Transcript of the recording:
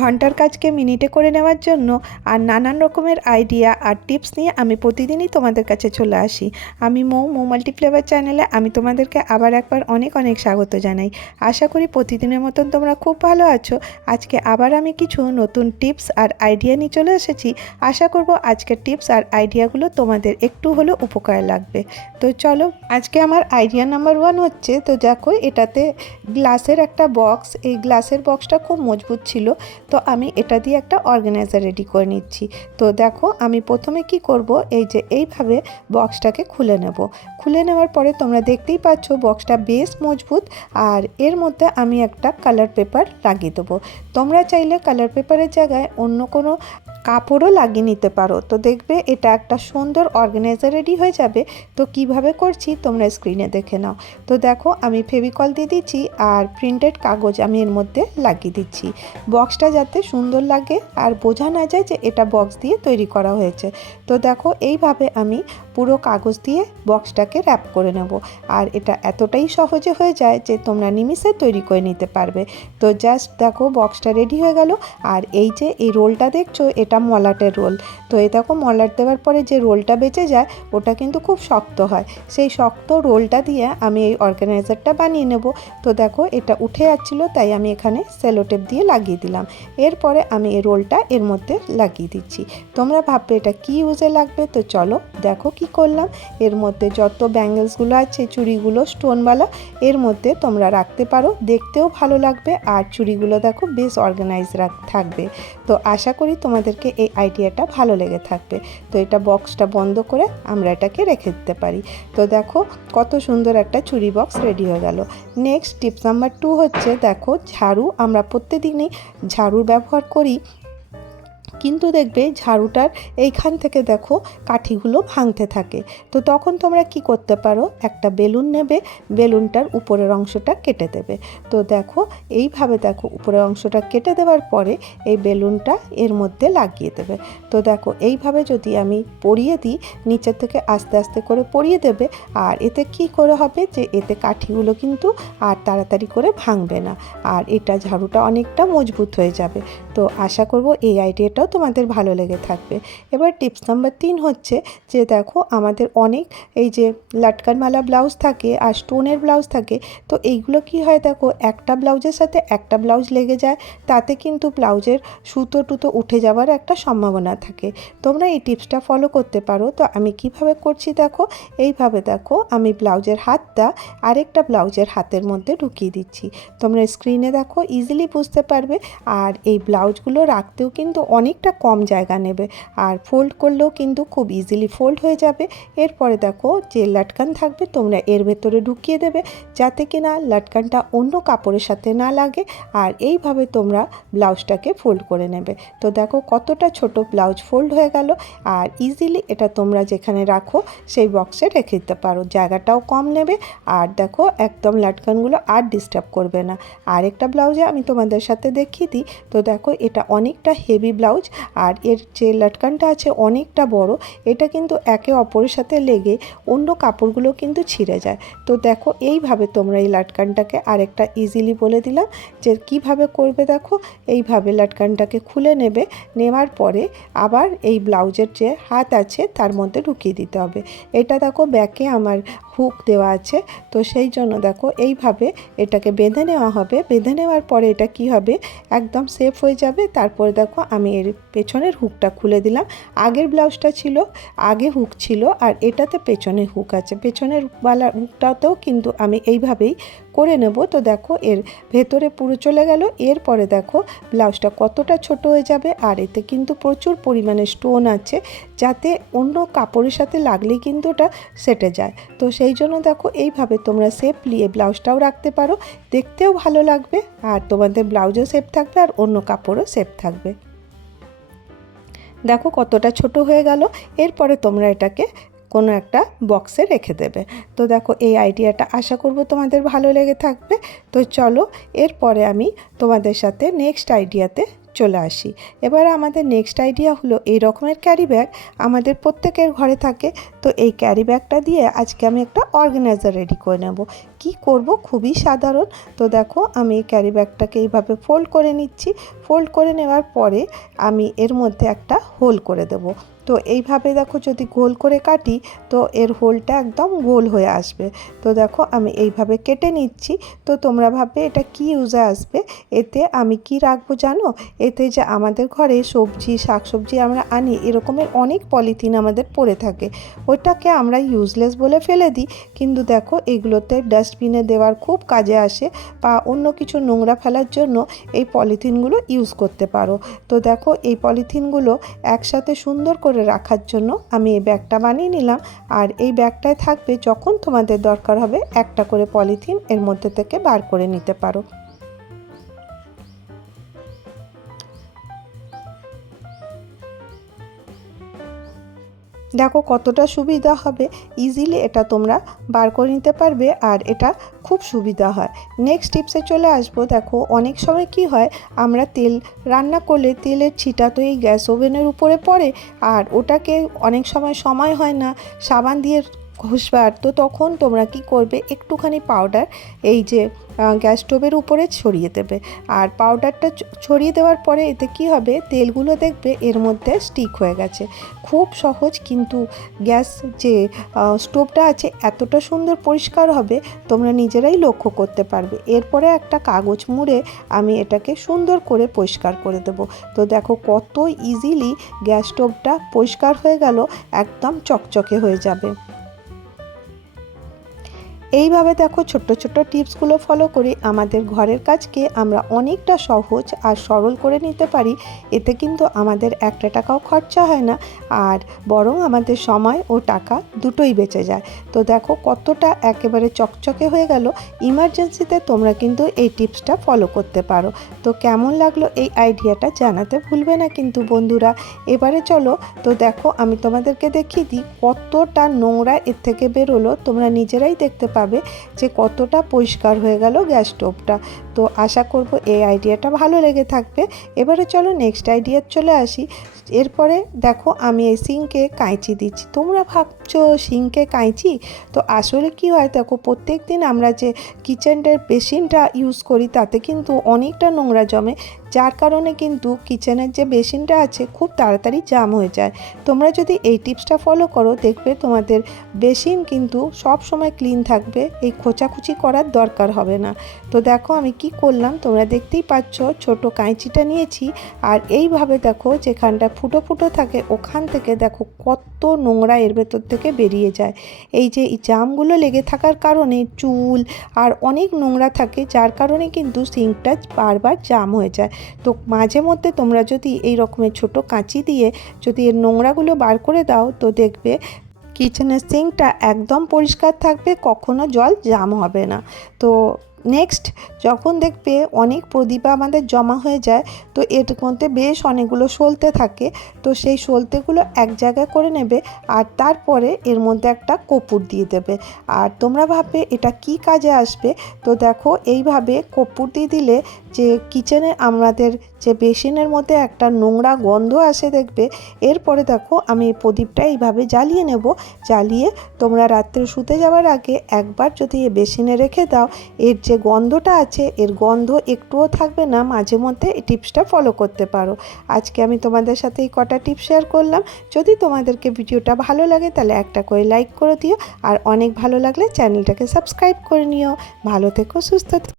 ঘন্টার কাজকে মিনিটে করে নেওয়ার জন্য আর নানান রকমের আইডিয়া আর টিপস নিয়ে আমি প্রতিদিনই তোমাদের কাছে চলে আসি। আমি মৌ মাল্টিফ্লেভার চ্যানেলে আমি তোমাদেরকে আবার একবার অনেক অনেক স্বাগত জানাই। আশা করি প্রতিদিনের মতন তোমরা খুব ভালো আছো। আজকে আবার আমি কিছু নতুন টিপস আর আইডিয়া নিয়ে চলে এসেছি। আশা করব আজকের টিপস আর আইডিয়াগুলো তোমাদের একটু হলেও উপকারে লাগবে। তো চলো, আজকে আমার আইডিয়া নাম্বার 1 হচ্ছে, তো দেখো এটাতে গ্লাসের একটা বক্স, এই গ্লাসের বক্সটা খুব মজবুত ছিল, তো আমি এটা দিয়ে একটা অর্গানাইজার রেডি করে নিচ্ছি। তো দেখো আমি প্রথমে কি করব, এই যে এইভাবে বক্সটাকে খুলে নেব। খুলে নেওয়ার পরে তোমরা দেখতেই পাচ্ছ বক্সটা বেশ মজবুত, আর এর মধ্যে আমি একটা কালার পেপার লাগিয়ে দেবো। তোমরা চাইলে কালার পেপারের জায়গায় অন্য কোনো কাপড়ও লাগিয়ে নিতে পারো। তো দেখবে এটা একটা সুন্দর অর্গানাইজার রেডি হয়ে যাবে। তো কিভাবে করছি তোমরা স্ক্রিনে দেখে নাও। তো দেখো আমি ফেভিকল দিয়ে দিচ্ছি আর প্রিন্টেড কাগজ আমি এর মধ্যে লাগিয়ে দিচ্ছি, বক্সটা যাতে সুন্দর লাগে আর বোঝা না যায় যে এটা বক্স দিয়ে তৈরি করা হয়েছে। তো দেখো এইভাবে আমি পুরো কাগজ দিয়ে বক্সটাকে র্যাপ করে নেব, আর এটা এতটাই সহজে হয়ে যায় যে তোমরা নিমিষে তৈরি করে নিতে পারবে। তো জাস্ট দেখো বক্সটা রেডি হয়ে গেল। আর এই যে এই রোলটা দেখছো, এটা মলাটের রোল। তো এই দেখো মলাট দেওয়ার পরে যে রোলটা বেঁচে যায় ওটা কিন্তু খুব শক্ত হয়। সেই শক্ত রোলটা দিয়ে আমি এই অর্গানাইজারটা বানিয়ে নেব। তো দেখো এটা উঠে যাচ্ছিলো, তাই আমি এখানে সেলোটেপ দিয়ে লাগিয়ে দিলাম। এরপরে আমি এই রোলটা এর মধ্যে লাগিয়ে দিচ্ছি। তোমরা ভাববে এটা কি ইউজে লাগবে, তো চলো দেখো কি করলাম। এর মধ্যে যত ব্যাঙ্গেলসগুলো আছে, চুড়িগুলো স্টোনওয়ালা, এর মধ্যে তোমরা রাখতে পারো, দেখতেও ভালো লাগবে আর চুড়িগুলো দেখো বেশ অর্গানাইজ থাকবে। তো আশা করি তোমাদেরকে এই আইডিয়াটা ভালো লেগে থাকবে। তো এটা বক্সটা বন্ধ করে আমরা এটাকে রেখে দিতে পারি। তো দেখো কত সুন্দর একটা চুড়ি বক্স রেডি হয়ে গেল। নেক্সট টিপস নাম্বার 2 হচ্ছে, দেখো ঝাড়ু আমরা প্রত্যেকদিনই ঝাড়ুর ব্যবহার করি, কিন্তু দেখবে ঝাড়ুটার এইখান থেকে দেখো কাঠিগুলো ভাঙতে থাকে। তো তখন তোমরা কি করতে পারো, একটা বেলুন নেবে, বেলুনটার উপরের অংশটা কেটে দেবে। তো দেখো এইভাবে দেখো উপরের অংশটা কেটে দেওয়ার পরে এই বেলুনটা এর মধ্যে লাগিয়ে দেবে। তো দেখো এইভাবে যদি আমি পরিয়ে দিই, নিচের থেকে আস্তে আস্তে করে পরিয়ে দেবে, আর এতে কি করে হবে যে এতে কাঠিগুলো কিন্তু আর তাড়াতাড়ি করে ভাঙবে না, আর এটা ঝাড়ুটা অনেকটা মজবুত হয়ে যাবে। তো আশা করব এই আইডিয়াটাও তোমাদের ভালো লেগে থাকবে। এবার টিপস নাম্বার 3 হচ্ছে যে দেখো আমাদের অনেক এই যে লাটকানওয়ালা ব্লাউজ থাকে আর স্টোনের ব্লাউজ থাকে। তো এইগুলো কি হয় দেখো, একটা ব্লাউজের সাথে একটা ব্লাউজ লেগে যায়, তাতে কিন্তু ব্লাউজের সুতো টুতো উঠে যাওয়ার একটা সম্ভাবনা থাকে। তোমরা এই টিপসটা ফলো করতে পারো। তো আমি কিভাবে করছি দেখো, এইভাবে দেখো আমি ব্লাউজের হাতটা আরেকটা ব্লাউজের হাতের মধ্যে ঢুকিয়ে দিচ্ছি। তোমরা স্ক্রিনে দেখো ইজিলি বুঝতে পারবে। আর এই ব্লাউজগুলো রাখতেও কিন্তু অনেকটা কম জায়গা নেবে, আর ফোল্ড করলেও কিন্তু খুব ইজিলি ফোল্ড হয়ে যাবে। এরপরে দেখো যে লাটকান থাকবে তোমরা এর ভেতরে ঢুকিয়ে দেবে, যাতে কিনা লাটকানটা অন্য কাপড়ের সাথে না লাগে, আর এইভাবে তোমরা ব্লাউজটাকে ফোল্ড করে নেবে। তো দেখো কতটা ছোট ব্লাউজ ফোল্ড হয়ে গেল, আর ইজিলি এটা তোমরা যেখানে রাখো সেই বক্সে রেখে দিতে পারো, জায়গাটাও কম নেবে, আর দেখো একদম লাটকানগুলো আর ডিস্টার্ব করবে না। আরেকটা ব্লাউজে আমি তোমাদের সাথে দেখিয়ে দিই। তো দেখো এটা অনেকটা হেভি ব্লাউজ, আর এর যে লাটকানটা আছে অনেকটা বড়, এটা কিন্তু একে অপরের সাথে লেগে অন্য কাপড়গুলো কিন্তু ছিঁড়ে যায়। তো দেখো এইভাবে তোমরা এই লাটকানটাকে আরেকটা ইজিলি বলে দিলাম যে কিভাবে করবে। দেখো এইভাবে লাটকানটাকে খুলে নেবে, নেওয়ার পরে আবার এই ব্লাউজের যে হাত আছে তার মধ্যে ঢুকিয়ে দিতে হবে। এটা দেখো ব্যাকে আমার হুক দেওয়া আছে, তো সেই জন্য দেখো এইভাবে এটাকে বেঁধে নেওয়া হবে। বেঁধে নেওয়ার পরে এটা কি হবে, একদম সেফ হয়ে যাবে। তারপরে দেখো আমি এর পেছনের হুকটা খুলে দিলাম। আগের ব্লাউজটা ছিল আগে হুক ছিল, আর এটাতে পেছনে হুক আছে, পেছনের হুকটাতেও কিন্তু আমি এইভাবেই করে নেব। তো দেখো এর ভেতরে পুরো চলে গেল। এরপরে দেখো ব্লাউজটা কতটা ছোট হয়ে যাবে, আর এতে কিন্তু প্রচুর পরিমাণে স্টোন আছে, যাতে অন্য কাপড়ের সাথে লাগলেই কিন্তু ওটা সেটে যায়। তো সেই জন্য দেখো এইভাবে তোমরা সেফলি এই ব্লাউজটাও রাখতে পারো, দেখতেও ভালো লাগবে, আর তোমাদের ব্লাউজও সেফ থাকবে আর অন্য কাপড়ও সেফ থাকবে। দেখো কতটা ছোট হয়ে গেল। এরপরে তোমরা এটাকে কোনো একটা বক্সে রেখে দেবে। তো দেখো এই আইডিয়াটা আশা করব তোমাদের ভালো লেগে থাকবে। তো চলো এরপরে আমি তোমাদের সাথে নেক্সট আইডিয়াতে চলে আসি। এবার আমাদের নেক্সট আইডিয়া হলো এই রকমের ক্যারি ব্যাগ আমাদের প্রত্যেকের ঘরে থাকে। তো এই ক্যারি ব্যাগটা দিয়ে আজকে আমি একটা অর্গানাইজার রেডি করে নেব। কি করব, খুবই সাধারণ। তো দেখো আমি এই ক্যারি ব্যাগটাকে এইভাবে ফোল্ড করে নিচ্ছি। ফোল্ড করে নেওয়ার পরে আমি এর মধ্যে একটা হোল করে দেব। তো এইভাবে দেখো যদি গোল করে কাটি তো এর হোলটা একদম গোল হয়ে আসবে। তো দেখো আমি এইভাবে কেটে নিচ্ছি। তো তোমরা ভাববে এটা কি ইউজে আসবে। এতে আমি কি রাখবো জানো, এতে যে আমাদের ঘরে সবজি শাকসবজি আমরা আনি এরকমের অনেক পলিথিন আমাদের পড়ে থাকে, ওটাকে আমরা ইউজলেস বলে ফেলে দিই। কিন্তু দেখো এগুলোতে ডাস্টবিনে দেওয়ার খুব কাজে আসে, বা অন্য কিছু নোংরা ফেলার জন্য এই পলিথিনগুলো ইউজ করতে পারো। তো দেখো এই পলিথিনগুলো একসাথে সুন্দর করে রাখার জন্য আমি এই ব্যাগটা বানিয়ে নিলাম। আর এই ব্যাগটায় থাকবে যখন তোমাদের দরকার হবে একটা করে পলিথিন এর মধ্যে থেকে বার করে নিতে পারো। দেখো কতটা সুবিধা হবে, ইজিলি এটা তোমরা বার করে নিতে পারবে আর এটা খুব সুবিধা হয়। নেক্সট টিপসে চলে আসবো। দেখো অনেক সময় কি হয়, আমরা তেল রান্না করলে তেলের ছিটা তো এই গ্যাস ওভেনের উপরে পড়ে, আর ওটাকে অনেক সময় হয় না সাবান দিয়ে ঘষবার। তো তখন তোমরা কি করবে, একটুখানি পাউডার এই যে গ্যাস স্টোভের উপরে ছড়িয়ে দেবে। আর পাউডারটা ছড়িয়ে দেওয়ার পরে এতে কি হবে, তেলগুলো দেখবে এর মধ্যে স্টিক হয়ে গেছে। খুব সহজ, কিন্তু গ্যাস যে স্টোভটা আছে এতটা সুন্দর পরিষ্কার হবে তোমরা নিজেরাই লক্ষ্য করতে পারবে। এরপরে একটা কাগজ মুড়ে আমি এটাকে সুন্দর করে পরিষ্কার করে দেব। তো দেখো কত ইজিলি গ্যাস স্টোভটা পরিষ্কার হয়ে গেল, একদম চকচকে হয়ে যাবে। এইভাবে দেখো ছোট্ট ছোট্ট টিপসগুলো ফলো করে আমাদের ঘরের কাজকে আমরা অনেকটা সহজ আর সরল করে নিতে পারি। এতে কিন্তু আমাদের একটা টাকাও খরচা হয় না, আর বরং আমাদের সময় ও টাকা দুটোই বেঁচে যায়। তো দেখো কতটা একেবারে চকচকে হয়ে গেল। ইমার্জেন্সিতে তোমরা কিন্তু এই টিপসটা ফলো করতে পারো। তো কেমন লাগলো এই আইডিয়াটা জানাতে ভুলবে না কিন্তু বন্ধুরা। এবারে চলো, তো দেখো আমি তোমাদেরকে দেখিয়ে দিই কতটা নোংরা এর থেকে বেরোলো। তোমরা নিজেরাই দেখতে পাবে যে কতটা পরিষ্কার হয়ে গেল গ্যাস স্টোভটা। তো আশা করব এই আইডিয়াটা ভালো লেগে থাকবে। এবারে চলো নেক্সট আইডিয়া চলে আসি। এরপরে দেখো আমি এই সিঙ্কে কাঁচি দিচ্ছি। তোমরা ভাবছো সিঙ্কে কাঁচি, তো আসলে কি হয় দেখো, প্রত্যেক দিন আমরা যে কিচেনের বেসিনটা ইউজ করি তাতে কিন্তু অনেকটা নোংরা জমে, যার কারণে কিন্তু কিচেনের যে বেসিনটা আছে খুব তাড়াতাড়ি জাম হয়ে যায়। তোমরা যদি এই টিপসটা ফলো করো দেখবে তোমাদের বেসিন কিন্তু সব সময় ক্লিন থাকবে, এই খোঁচাখুচি করার দরকার হবে না। তো দেখো আমি কি করলাম, তোমরা দেখতেই পাচ্ছ ছোট কাঁচিটা নিয়েছি, আর এইভাবে দেখো যেখানটা ফুটো ফুটো থাকে ওখান থেকে দেখো কত নোংরা এর ভেতর থেকে বেরিয়ে যায়। এই যে এই জামগুলো লেগে থাকার কারণে চুল আর অনেক নোংরা থাকে, যার কারণে কিন্তু সিঙ্কটা বারবার জাম হয়ে যায়। তো মাঝে মধ্যে তোমরা যদি এই রকমের ছোট কাঁচি দিয়ে যদি এর নোংরাগুলো বার করে দাও তো দেখবে কিচেনের সিঙ্কটা একদম পরিষ্কার থাকবে, কখনো জল জাম হবে না। তো নেক্সট যখন দেখবে অনেক প্রদীপ আমাদের জমা হয়ে যায়, তো এর মধ্যে বেশ অনেকগুলো সলতে থাকে, তো সেই সলতেগুলো এক জায়গায় করে নেবে আর তারপরে এর মধ্যে একটা কর্পূর দিয়ে দেবে। আর তোমরা ভাববে এটা কি কাজে আসবে, তো দেখো এইভাবে কর্পূর দিয়ে দিলে যে কিচেনে আমাদের যে বেসিনের মধ্যে একটা নোংরা গন্ধ আসে দেখবে। এরপরে দেখো আমি এই প্রদীপটা এইভাবে জ্বালিয়ে নেব। জ্বালিয়ে তোমরা রাত্রে শুতে যাওয়ার আগে একবার যদি এই বেসিনে রেখে দাও, এর যে গন্ধটা আছে এর গন্ধ একটুও থাকবে না। মাঝে মধ্যে এই টিপসটা ফলো করতে পারো। আজকে আমি তোমাদের সাথে এই কটা টিপস শেয়ার করলাম। যদি তোমাদেরকে ভিডিওটা ভালো লাগে তাহলে একটা করে লাইক করে দিও, আর অনেক ভালো লাগলে চ্যানেলটাকে সাবস্ক্রাইব করে নিও। ভালো থেকো, সুস্থ থেকো।